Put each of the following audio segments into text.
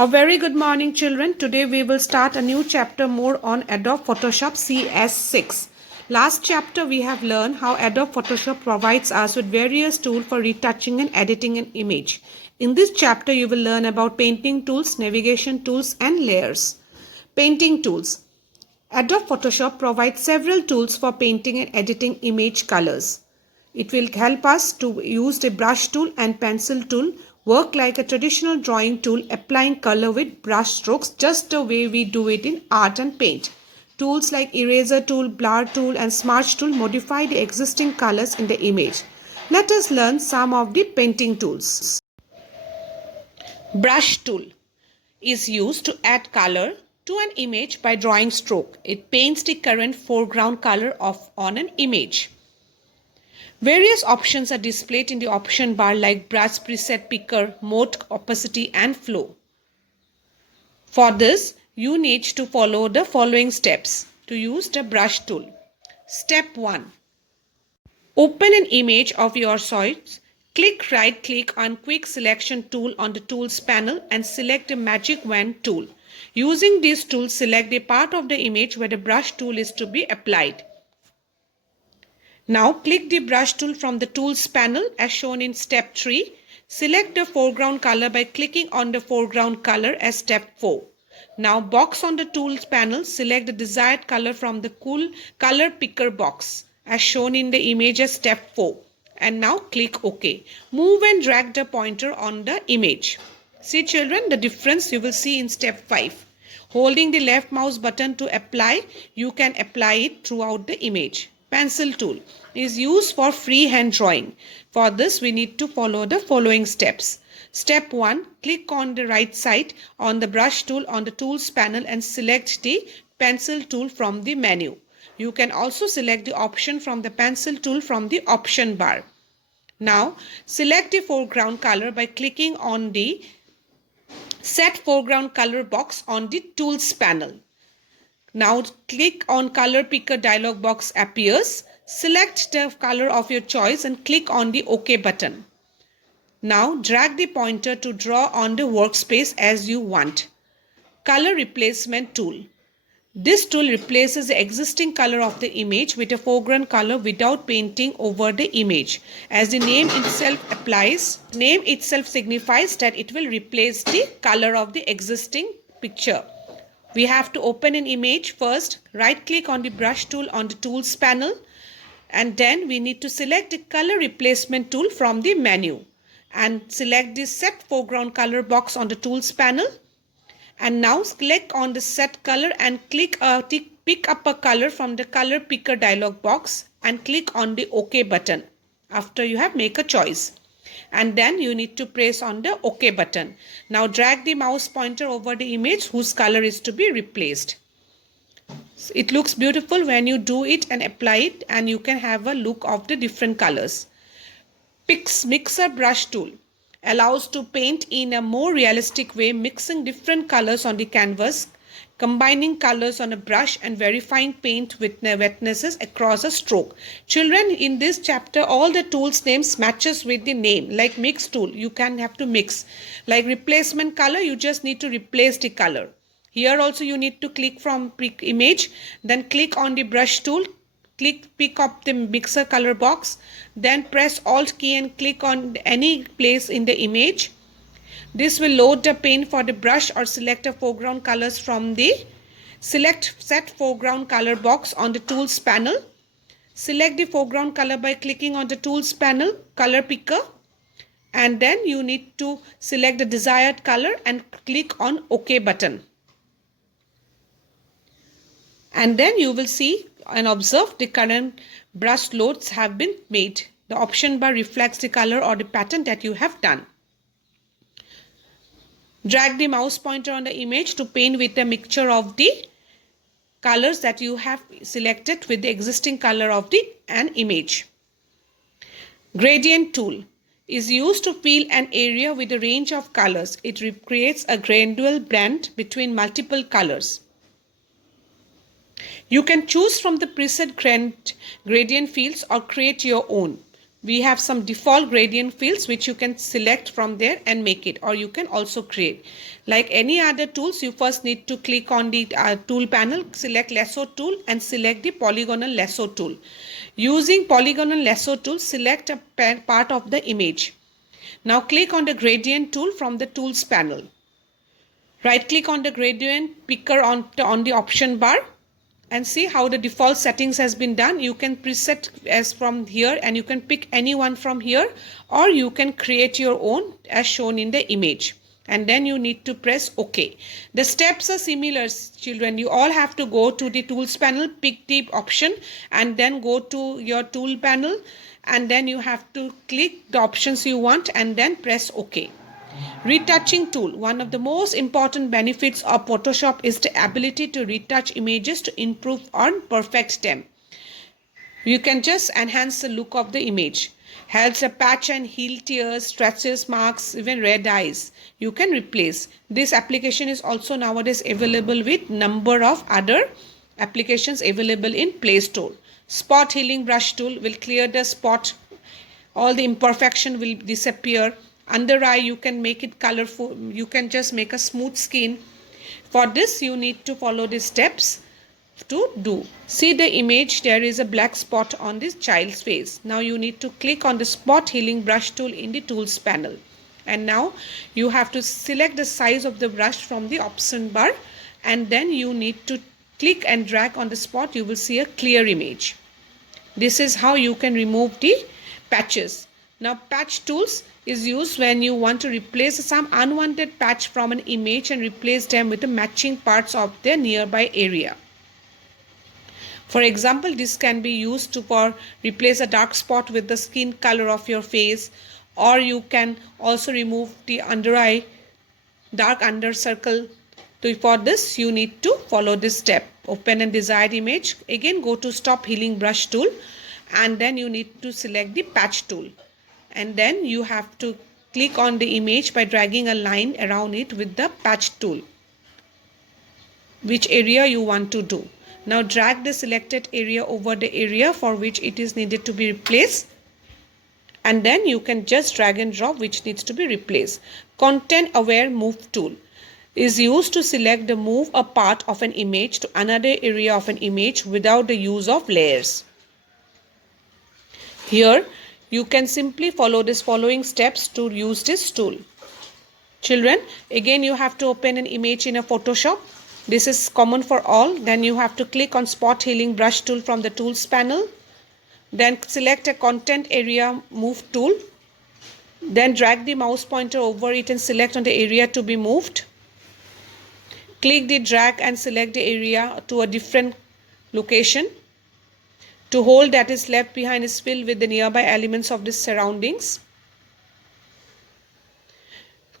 A very good morning, children. Today we will start a new chapter more on Adobe Photoshop CS6. Last chapter we have learned how Adobe Photoshop provides us with various tools for retouching and editing an image. In this chapter you will learn about painting tools, navigation tools and layers. Painting tools. Adobe Photoshop provides several tools for painting and editing image colors. It will help us to use the brush tool and pencil tool, work like a traditional drawing tool, applying color with brush strokes just the way we do it in art and paint. Tools like eraser tool, blur tool and smudge tool modify the existing colors in the image. Let us learn some of the painting tools. Brush tool is used to add color to an image by drawing stroke. It paints the current foreground color on an image. Various options are displayed in the option bar like brush preset picker, mode, opacity and flow. For this, you need to follow the following steps to use the brush tool. Step 1. Open an image of your choice. Click right click on quick selection tool on the tools panel and select the magic wand tool. Using this tool, select the part of the image where the brush tool is to be applied. Now click the brush tool from the tools panel as shown in step 3. Select the foreground color by clicking on the foreground color as step 4. Now box on the tools panel, select the desired color from the color picker box as shown in the image as step 4. And now click OK. Move and drag the pointer on the image. See children, the difference you will see in step 5. Holding the left mouse button to apply, you can apply it throughout the image. Pencil tool is used for freehand drawing. For this, we need to follow the following steps. Step 1. Click on the right side on the brush tool on the tools panel and select the pencil tool from the menu. You can also select the option from the pencil tool from the option bar. Now, select the foreground color by clicking on the Set Foreground Color box on the tools panel. Now click on color picker dialog box appears. Select the color of your choice and click on the OK button. Now drag the pointer to draw on the workspace as you want. Color replacement tool. This tool replaces the existing color of the image with a foreground color without painting over the image. As the name itself signifies that it will replace the color of the existing picture. We have to open an image first, right click on the brush tool on the tools panel and then we need to select the color replacement tool from the menu and select the set foreground color box on the tools panel and now click on the set color and pick up a color from the color picker dialog box and click on the OK button after you have made a choice. And then you need to press on the OK button. Now drag the mouse pointer over the image whose color is to be replaced. It looks beautiful when you do it and apply it, and you can have a look of the different colors. Mixer brush tool allows to paint in a more realistic way, mixing different colors on the canvas, combining colors on a brush and verifying paint with wetnesses across a stroke. Children, in this chapter, all the tools names matches with the name. Like mix tool, you can have to mix. Like replacement color, you just need to replace the color. Here also you need to click from image, then click on the brush tool, pick up the mixer color box, then press Alt key and click on any place in the image. This will load the paint for the brush or select a foreground colors from the set foreground color box on the tools panel. Select the foreground color by clicking on the tools panel, color picker, and then you need to select the desired color and click on OK button. And then you will see and observe the current brush loads have been made. The option bar reflects the color or the pattern that you have done. Drag the mouse pointer on the image to paint with a mixture of the colors that you have selected with the existing color of an image. Gradient tool is used to fill an area with a range of colors. It creates a gradual blend between multiple colors. You can choose from the preset gradient fields or create your own. we have some default gradient fields which you can select from there and make it, or you can also create. Like any other tools, you first need to click on the tool panel, select lasso tool and select the polygonal lasso tool. Using polygonal lasso tool, select a part of the image. Now click on the gradient tool from the tools panel. Right click on the gradient picker on the option bar and see how the default settings has been done. You can preset as from here and you can pick any one from here, or you can create your own as shown in the image, and then you need to press OK. The steps are similar, children. You all have to go to the tools panel, pick the option and then go to your tool panel, and then you have to click the options you want and then press OK. Retouching tool. One of the most important benefits of Photoshop is the ability to retouch images to improve or perfect them. You can just enhance the look of the image. Helps a patch and heal tears, scratches, marks, even red eyes. You can replace. This application is also nowadays available with number of other applications available in Play Store. Spot healing brush tool will clear the spot. All the imperfection will disappear. Under eye, you can make it colorful. You can just make a smooth skin. For this, you need to follow the steps to do. See the image, there is a black spot on this child's face. Now you need to click on the spot healing brush tool in the tools panel. And now you have to select the size of the brush from the option bar, and then you need to click and drag on the spot. You will see a clear image. This is how you can remove the patches. Now patch tools is used when you want to replace some unwanted patch from an image and replace them with the matching parts of the nearby area. For example, this can be used to replace a dark spot with the skin color of your face, or you can also remove the under eye, dark under circle. So for this, you need to follow this step. Open a desired image. Again, go to stop healing brush tool, and then you need to select the patch tool. And then you have to click on the image by dragging a line around it with the patch tool, which area you want to do. Now drag the selected area over the area for which it is needed to be replaced, and then you can just drag and drop which needs to be replaced. Content aware move tool is used to select the move a part of an image to another area of an image without the use of layers. Here you can simply follow these following steps to use this tool. Children, again you have to open an image in a Photoshop. This is common for all. Then you have to click on spot healing brush tool from the tools panel. Then select a content area move tool. Then drag the mouse pointer over it and select on the area to be moved. Click the drag and select the area to a different location. To hold that is left behind is filled with the nearby elements of the surroundings.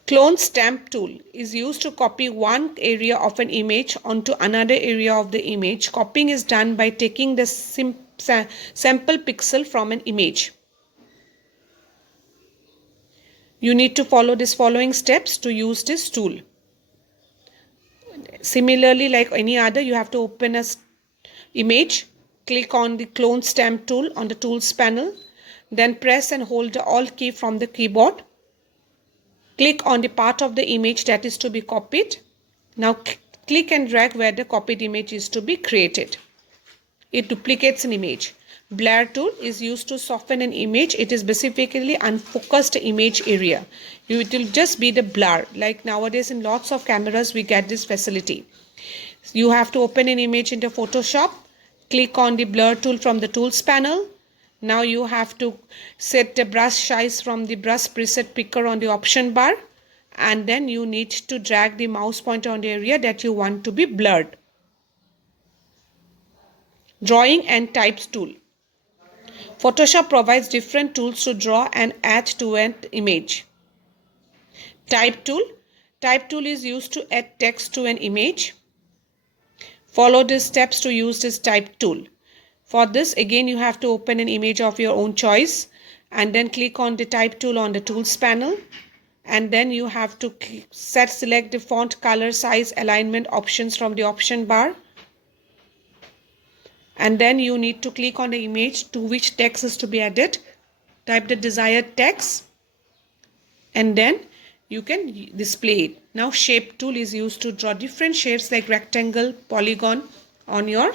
Clone stamp tool is used to copy one area of an image onto another area of the image. Copying is done by taking the sample pixel from an image. You need to follow these following steps to use this tool. Similarly, like any other, you have to open an image. Click on the clone stamp tool on the tools panel. Then press and hold the Alt key from the keyboard. Click on the part of the image that is to be copied. Now click and drag where the copied image is to be created. It duplicates an image. Blur tool is used to soften an image. It is specifically unfocused image area. It will just be the blur. Like nowadays in lots of cameras we get this facility. You have to open an image into Photoshop. Click on the blur tool from the tools panel. Now you have to set the brush size from the brush preset picker on the option bar, and then you need to drag the mouse pointer on the area that you want to be blurred. Drawing and types tool. Photoshop provides different tools to draw and add to an image. Type tool. Type tool is used to add text to an image. Follow the steps to use this type tool. For this, again you have to open an image of your own choice and then click on the type tool on the tools panel, and then you have to select the font, color, size, alignment options from the option bar, and then you need to click on the image to which text is to be added. type the desired text, and then you can display it. Now shape tool is used to draw different shapes like rectangle, polygon on your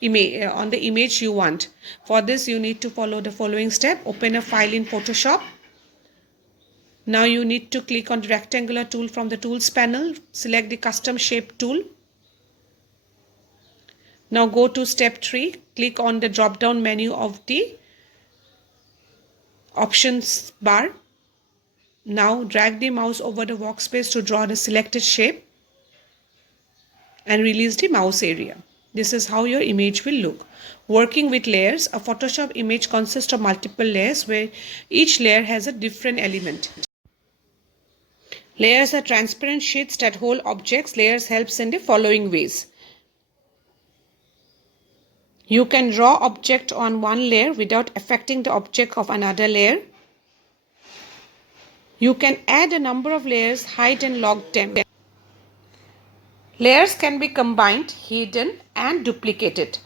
image, on the image you want. For this you need to follow the following step. Open a file in Photoshop. Now you need to click on the rectangular tool from the tools panel. Select the custom shape tool. Now go to step 3. Click on the drop down menu of the options bar. Now drag the mouse over the workspace to draw the selected shape and release the mouse area. This is how your image will look. Working with layers, a Photoshop image consists of multiple layers where each layer has a different element. Layers are transparent sheets that hold objects. Layers helps in the following ways. You can draw object on one layer without affecting the object of another layer. You can add a number of layers, hide and lock them. Layers can be combined, hidden and duplicated.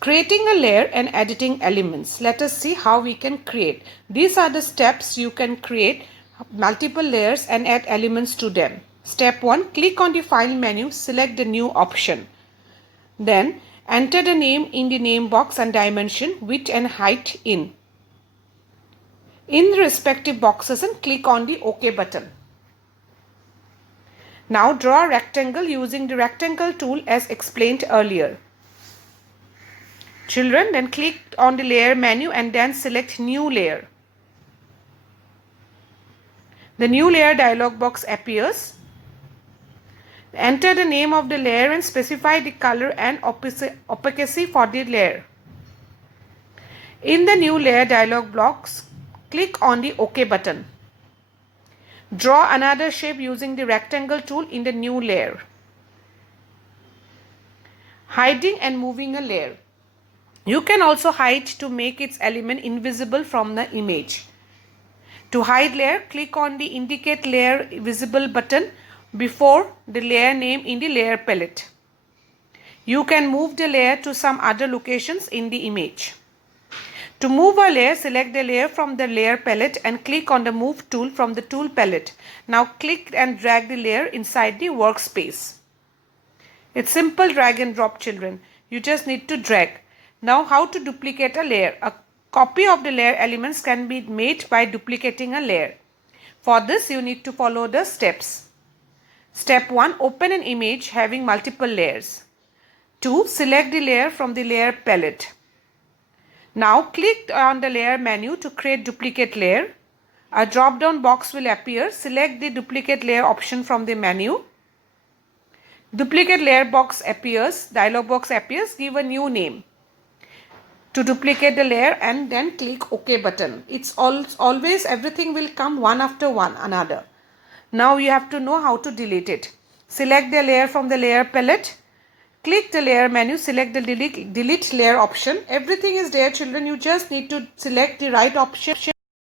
Creating a layer and editing elements. Let us see how we can create. These are the steps you can create multiple layers and add elements to them. Step 1. Click on the file menu, select the new option. Then enter the name in the name box and dimension, width and height in the respective boxes and click on the OK button. Now draw a rectangle using the rectangle tool as explained earlier. Children, then click on the layer menu and then select new layer. The new layer dialog box appears. Enter the name of the layer and specify the color and opacity for the layer. In the new layer dialog box, click on the OK button. Draw another shape using the rectangle tool in the new layer. Hiding and moving a layer. You can also hide to make its element invisible from the image. To hide layer, click on the indicate layer visible button before the layer name in the layer palette. You can move the layer to some other locations in the image. To move a layer, select the layer from the layer palette and click on the move tool from the tool palette. Now click and drag the layer inside the workspace. It's simple drag and drop, children. You just need to drag. Now how to duplicate a layer. A copy of the layer elements can be made by duplicating a layer. For this you need to follow the steps. Step 1. Open an image having multiple layers. 2. Select the layer from the layer palette. Now click on the layer menu to create duplicate layer. A drop down box will appear. Select the duplicate layer option from the menu. Duplicate layer box appears. Dialog box appears. Give a new name to duplicate the layer and then click OK button. It's always everything will come one after one another. Now you have to know how to delete it. Select the layer from the layer palette. Click the layer menu, select the delete layer option. Everything is there, children. You just need to select the right option.